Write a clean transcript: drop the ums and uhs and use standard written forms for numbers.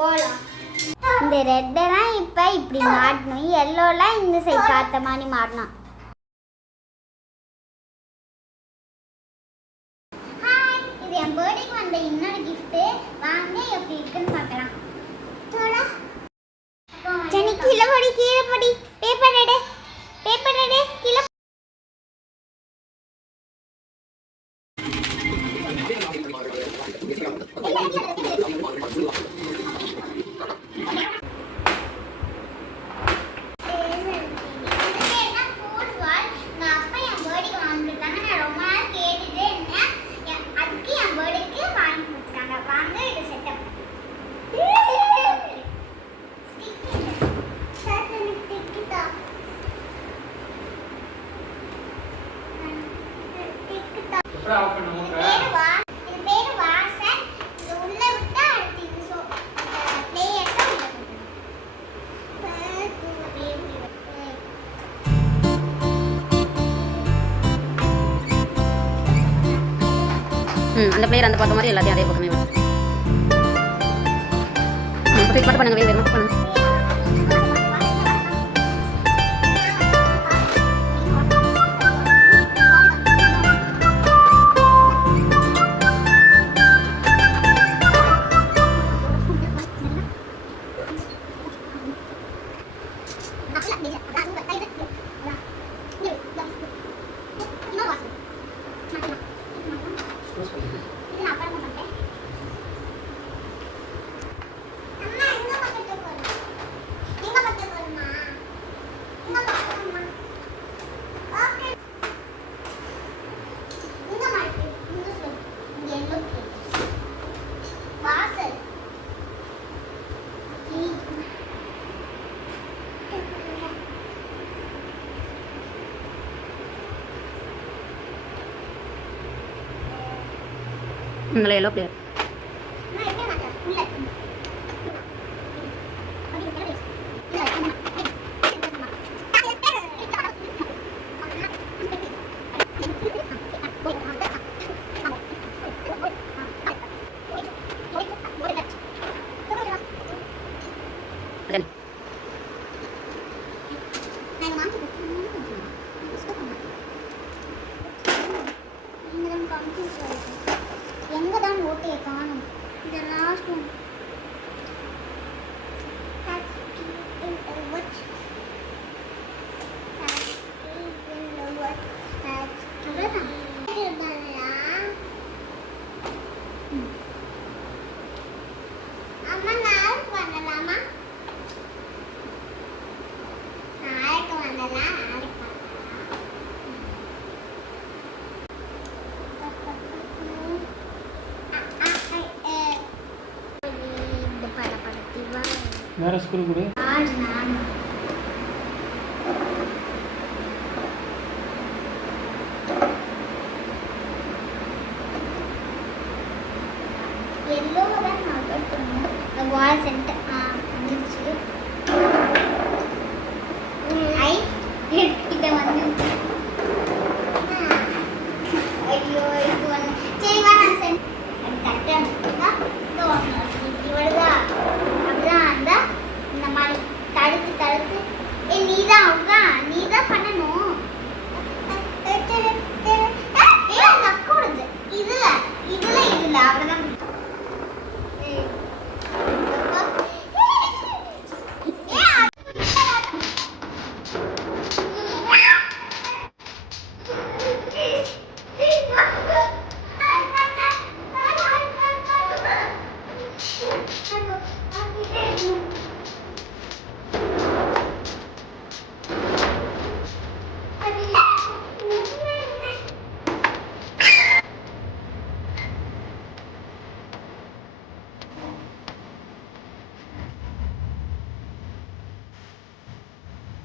போலாம். இந்த ரெட்டெல்லாம் இப்போ இப்படி மாட்டணும், எல்லோலாம் இந்த சைட் பார்த்த மாதிரி மாட்டணும். ஹாய், இது என் பர்த்டேக்கு வந்த இன்னொரு கிஃப்ட்டு. வாங்க எப்படி இருக்குன்னு பார்க்கலாம். ஜெனி கீழே படி, கீழே படி. பேப்பர் எடு, பேப்பர் எடு, கீழே. அந்த பிளேயர் அந்த பக்கம் மாதிரி எல்லாத்தையும் அதே பக்கமே வரும். மட்டும் பண்ணுங்க, வேறு மட்டும் பண்ணுங்க. இந்த எல்லோ பிளேயர் எங்கதான் ஓட்டையை காணும். இந்த லாஸ்ட் ஒன் அம்மா நாளைக்கு பண்ணலாமா? நாளைக்கு பண்ணலாம். வேற ஸ்கூல் கூட எல்லோ தான் நான் கட் பண்ணுவேன். வால் சென்டர்